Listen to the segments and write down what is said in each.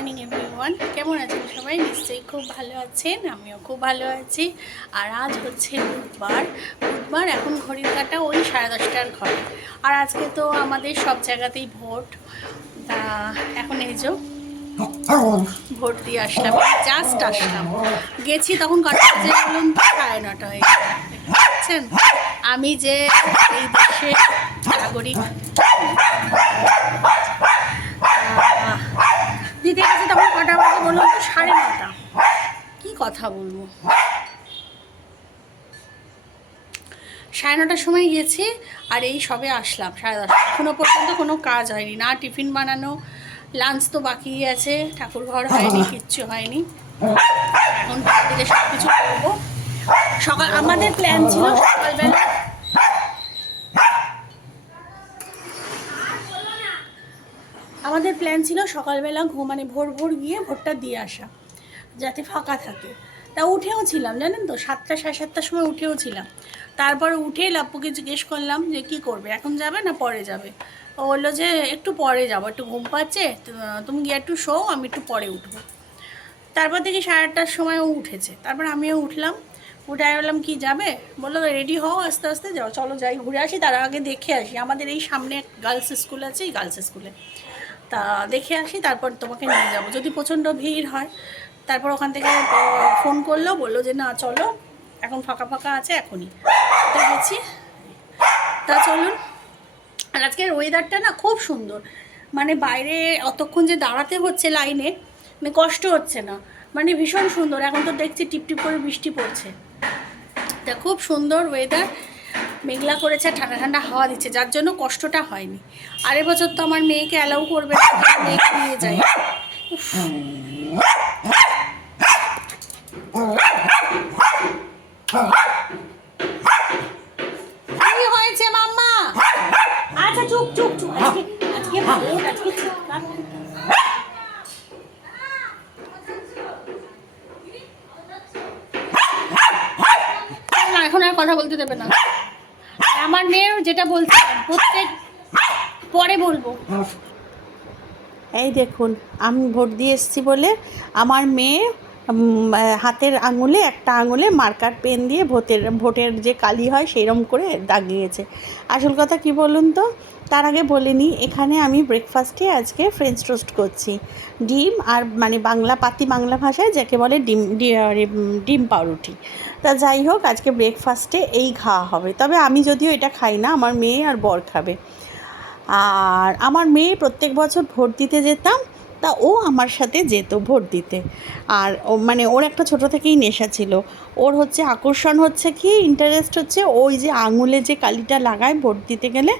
Morning everyone, কেমন আছেন সবাই? নিশ্চয়ই খুব ভালো আছেন, আমিও খুব ভালো আছি। আর আজ হচ্ছে বুধবার এখন ঘড়ির কাঁটা ওই 10:30টার ঘরে। আর আজকে তো আমাদের সব জায়গাতেই ভোট। তা এখন এই যে ভোট দিয়ে আসলাম, জাস্ট আসলাম, গেছি তখন কটা বাজে বলুন তো? 9:30 হয়ে গেছেন। আমি যে এই দেশের নাগরিক দিতে গেছি তখন কটা বাজে বললাম তো? 9:30। কী কথা বলবো, 9:30টার সময় গেছি আর এই সবে আসলাম 10:30। এখনও পর্যন্ত কোনো কাজ হয়নি, না টিফিন বানানো, লাঞ্চ তো বাকি আছে, ঠাকুর ঘর হয়নি, কিচ্ছু হয়নি। এখন দিকে সব কিছু করবো। আমাদের প্ল্যান ছিল সকালবেলা ভোর ভোর গিয়ে ভোটটা দিয়ে আসা, যাতে ফাঁকা থাকে। তা উঠেও ছিলাম, জানেন তো, 7টা 7:30টার সময় উঠেও ছিলাম। তারপরে উঠে লাপ্পুকে জিজ্ঞেস করলাম যে কী করবে, এখন যাবে না পরে যাবে? ও বললো যে একটু পরে যাবো, একটু ঘুম পাচ্ছে, তুমি গিয়ে একটু শো, আমি একটু পরে উঠবো। তারপর দেখি 8:30টার সময় ও উঠেছে। তারপর আমিও উঠলাম, উঠে বললাম কি যাবে? বললো রেডি হও, আস্তে আস্তে যাও, চলো যাই ঘুরে আসি, তার আগে দেখে আসি। আমাদের এই সামনে এক গার্লস স্কুল আছে, এই গার্লস স্কুলে তা দেখে আসি, তারপর তোমাকে নিয়ে যাবো যদি প্রচণ্ড ভিড় হয়। তারপর ওখান থেকে ফোন করলো, বললো যে না চলো, এখন ফাঁকা ফাঁকা আছে, এখনই। তা গেছি। তা চলুন। আর আজকের ওয়েদারটা না খুব সুন্দর, মানে বাইরে অতক্ষণ যে দাঁড়াতে হচ্ছে লাইনে, মানে কষ্ট হচ্ছে না, মানে ভীষণ সুন্দর। এখন তো দেখছি টিপটিপ করে বৃষ্টি পড়ছে, তা খুব সুন্দর ওয়েদার। মেঘলা করেছে, ঠান্ডা ঠান্ডা হাওয়া দিচ্ছে, যার জন্য কষ্টটা হয়নি। আর এবছর তো আমার মেয়েকে অ্যালাউ করবে না, মেয়েকে নিয়ে যাই। কি হয়েছে মাম্মা? আচ্ছা চুপ চুপ চুপ, আজকে আজকে ভোট, আজকে চিৎকার। না, এখন আর কথা বলতে দেবে না। আমার মেয়ে যেটা বলছে প্রত্যেক পরে বলবো। এই দেখুন, আমি ভোট দিয়ে এসেছি বলে আমার মেয়ে হাতের আঙুলে, একটা আঙুলে মার্কার পেন দিয়ে ভোটের যে কালি হয় সেইরকম করে দাগিয়েছে। আসল কথা কি বলুন তো, তার আগে বলে নিই, এখানে আমি ব্রেকফাস্টে আজকে ফ্রেঞ্চ টোস্ট করছি, ডিম আর মানে বাংলা ভাষায় যাকে বলে ডিম পাউরুটি। তা যাই হোক, আজকে ব্রেকফাস্টে এই খাওয়া হবে। তবে আমি যদিও এটা খাই না, আমার মেয়ে আর বর খাবে। আর আমার মেয়ে প্রত্যেক বছর ভোট দিতে যেতাম, তা ও আমার সাথে যেত ভোট দিতে। আর ও মানে ওর একটা ছোট থেকেই নেশা ছিল, ওর হচ্ছে আকর্ষণ হচ্ছে কি, ইন্টারেস্ট হচ্ছে ওই যে আঙুলে যে কালিটা লাগায় ভোট দিতে গেলে,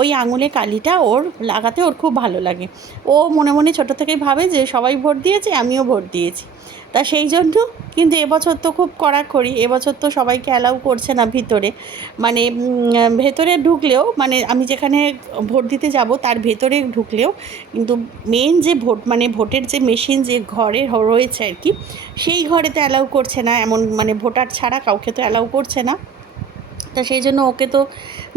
ওই আঙুলে কালিটা ওর লাগাতে ওর খুব ভালো লাগে। ও মনে মনে ছোট থেকেই ভাবে যে সবাই ভোট দিয়েছে, আমিও ভোট দিয়েছি। তা সেই জন্য কিন্তু এবছর তো খুব কড়াকড়ি, এবছর তো সবাইকে অ্যালাউ করছে না ভিতরে, মানে ভেতরে ঢুকলেও, মানে আমি যেখানে ভোট দিতে যাব তার ভেতরে ঢুকলেও কিন্তু মেন যে ভোটের যে মেশিন যে ঘরে রয়েছে আর কি, সেই ঘরেতে অ্যালাউ করছে না, এমন মানে ভোটার ছাড়া কাউকে তো অ্যালাউ করছে না। তা সেই জন্য ওকে তো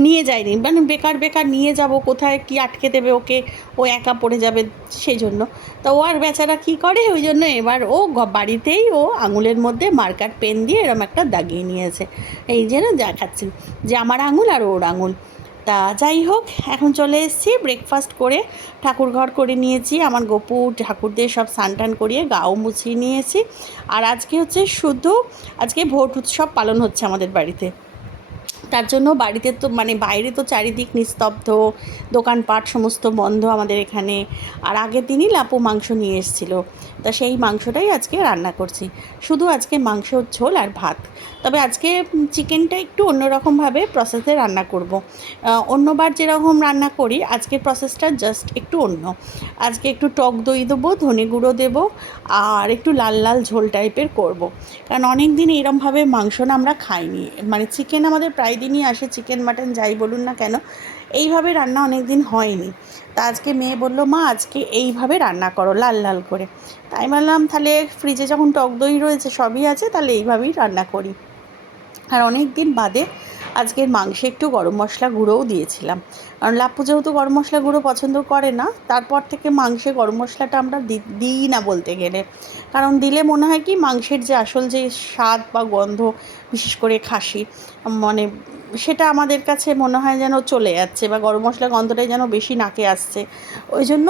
নিয়ে যায়নি, মানে বেকার নিয়ে যাব, কোথায় কি আটকে দেবে ওকে, ও একা পড়ে যাবে সেই জন্য। তা ও আর বেচারা কী করে, ওই জন্য এবার ও বাড়িতেই ও আঙুলের মধ্যে মার্কার পেন দিয়ে এরম একটা দাগিয়ে নিয়েছে, এই যেন দেখাচ্ছি যে আমার আঙুল আর ওর আঙুল। তা যাই হোক, এখন চলে এসেছি ব্রেকফাস্ট করে, ঠাকুর ঘর করে নিয়েছি, আমার গপু ঠাকুরদের সব স্নান টান করিয়ে গাও মুছিয়ে নিয়েছি। আর আজকে হচ্ছে শুধু আজকে ভোট উৎসব পালন হচ্ছে আমাদের বাড়িতে, তার জন্য বাড়িতে তো মানে বাইরে তো চারিদিক নিস্তব্ধ, দোকানপাট সমস্ত বন্ধ আমাদের এখানে। আর আগের দিনই লাপু মাংস নিয়ে এসেছিলো, তা সেই মাংসটাই আজকে রান্না করছি, শুধু আজকে মাংস ঝোল আর ভাত। তবে আজকে চিকেনটা একটু অন্যরকমভাবে প্রসেসে রান্না করব। অন্যবার যেরকম রান্না করি, আজকের প্রসেসটা জাস্ট একটু অন্য। আজকে একটু টক দই দেবো, ধনে গুঁড়ো দেবো, আর একটু লাল লাল ঝোল টাইপের করব। কারণ অনেক দিন এরমভাবে মাংস না আমরা খাইনি, মানে চিকেন আমাদের প্রায় দিনই আসে, চিকেন মাটন যাই বলুন না কেন, এইভাবে রান্না অনেক দিন হয়নি। তা আজকে মেয়ে বললো মা আজকে এইভাবে রান্না করো লাল লাল করে। তাই বললাম তাহলে ফ্রিজে যখন টক দই রয়েছে সবই আছে, তাহলে এইভাবেই রান্না করি। আর অনেক দিন বাদে আজকের মাংসে একটু গরম মশলা গুঁড়োও দিয়েছিলাম, কারণ লাপ্পু যেহেতু গরম মশলা গুঁড়ো পছন্দ করে না, তারপর থেকে মাংসে গরম মশলাটা আমরা দিই না বলতে গেলে। কারণ দিলে মনে হয় কি মাংসের যে আসল যে স্বাদ বা গন্ধ, বিশেষ করে খাসি, মানে সেটা আমাদের কাছে মনে হয় যেন চলে যাচ্ছে, বা গরম মশলা গন্ধটাই যেন বেশি নাকে আসছে। ওই জন্য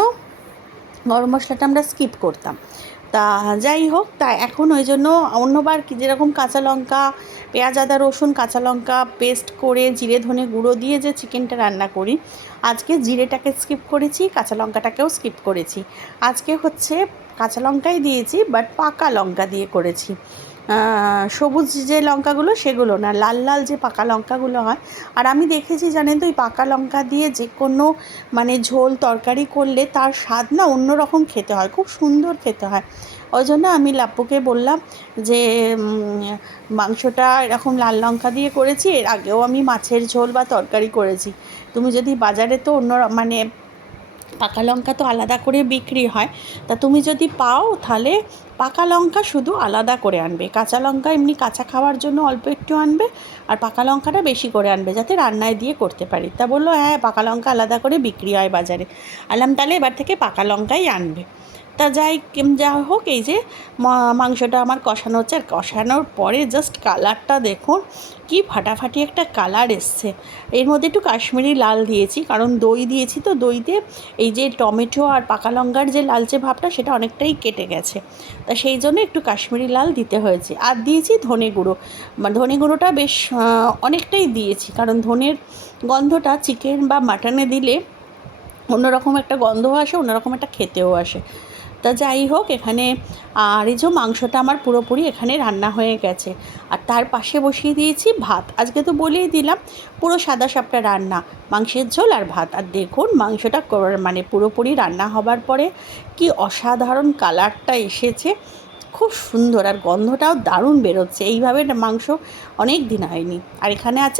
গরম মশলাটা আমরা স্কিপ করতাম। তা যাই হোক, তা এখন ওই জন্য অন্যবার যেরকম কাঁচা লঙ্কা, পেঁয়াজ, আদা, রসুন, কাঁচা লঙ্কা পেস্ট করে জিরে ধনে গুঁড়ো দিয়ে যে চিকেনটা রান্না করি, আজকে জিরেটাকে স্কিপ করেছি, কাঁচা লঙ্কাটাকেও স্কিপ করেছি। আজকে হচ্ছে কাঁচা লঙ্কাই দিয়েছি, বাট পাকা লঙ্কা দিয়ে করেছি। সবুজ যে লঙ্কাগুলো সেগুলো না, লাল লাল যে পাকা লঙ্কাগুলো হয়। আর আমি দেখেছি জানেন তো, ওই পাকা লঙ্কা দিয়ে যে কোনো মানে ঝোল তরকারি করলে তার স্বাদ না অন্য রকম খেতে হয়, খুব সুন্দর খেতে হয়। ওই জন্য আমি লাপ্পুকে বললাম যে মাংসটা এরকম লাল লঙ্কা দিয়ে করেছি, এর আগেও আমি মাছের ঝোল বা তরকারি করেছি। তুমি যদি বাজারে তো অন্য মানে পাকা লঙ্কা তো আলাদা করে বিক্রি হয়, তা তুমি যদি পাও তাহলে পাকা লঙ্কা শুধু আলাদা করে আনবে, কাঁচা লঙ্কা এমনি কাঁচা খাওয়ার জন্য অল্প একটু আনবে, আর পাকা লঙ্কাটা বেশি করে আনবে যাতে রান্নায় দিয়ে করতে পারি। তা বললো হ্যাঁ, পাকা লঙ্কা আলাদা করে বিক্রি হয় বাজারে। আনলাম তাহলে এবার থেকে পাকা লঙ্কাই আনবে। তা যা হোক, এই যে মাংসটা আমার কষানো হচ্ছে, আর কষানোর পরে জাস্ট কালারটা দেখুন, কি ফাটাফাটি একটা কালার এসছে। এর মধ্যে একটু কাশ্মীরি লাল দিয়েছি, কারণ দই দিয়েছি তো, দইতে এই যে টমেটো আর পাকা লঙ্কার যে লালচে ভাবটা সেটা অনেকটাই কেটে গেছে, তা সেই জন্য একটু কাশ্মীরি লাল দিতে হয়েছে। আর দিয়েছি ধনে গুঁড়ো, ধনে গুঁড়োটা বেশ অনেকটাই দিয়েছি, কারণ ধনের গন্ধটা চিকেন বা মাটনে দিলে অন্যরকম একটা গন্ধ আসে, অন্যরকম একটা খেতেও আসে। তা যাই হোক, এখানে আর এই যে মাংসটা আমার পুরোপুরি এখানে রান্না হয়ে গেছে, আর তার পাশে বসিয়ে দিয়েছি ভাত। আজকে তো বলেই দিলাম পুরো সাদা সাপটা রান্না, মাংসের ঝোল আর ভাত। আর দেখুন মাংসটা মানে পুরোপুরি রান্না হবার পরে কি অসাধারণ কালারটা এসেছে, খুব সুন্দর, আর গন্ধটাও দারুণ বেরোচ্ছে। এইভাবে মাংস অনেক দিন হয়নি। আর এখানে আছে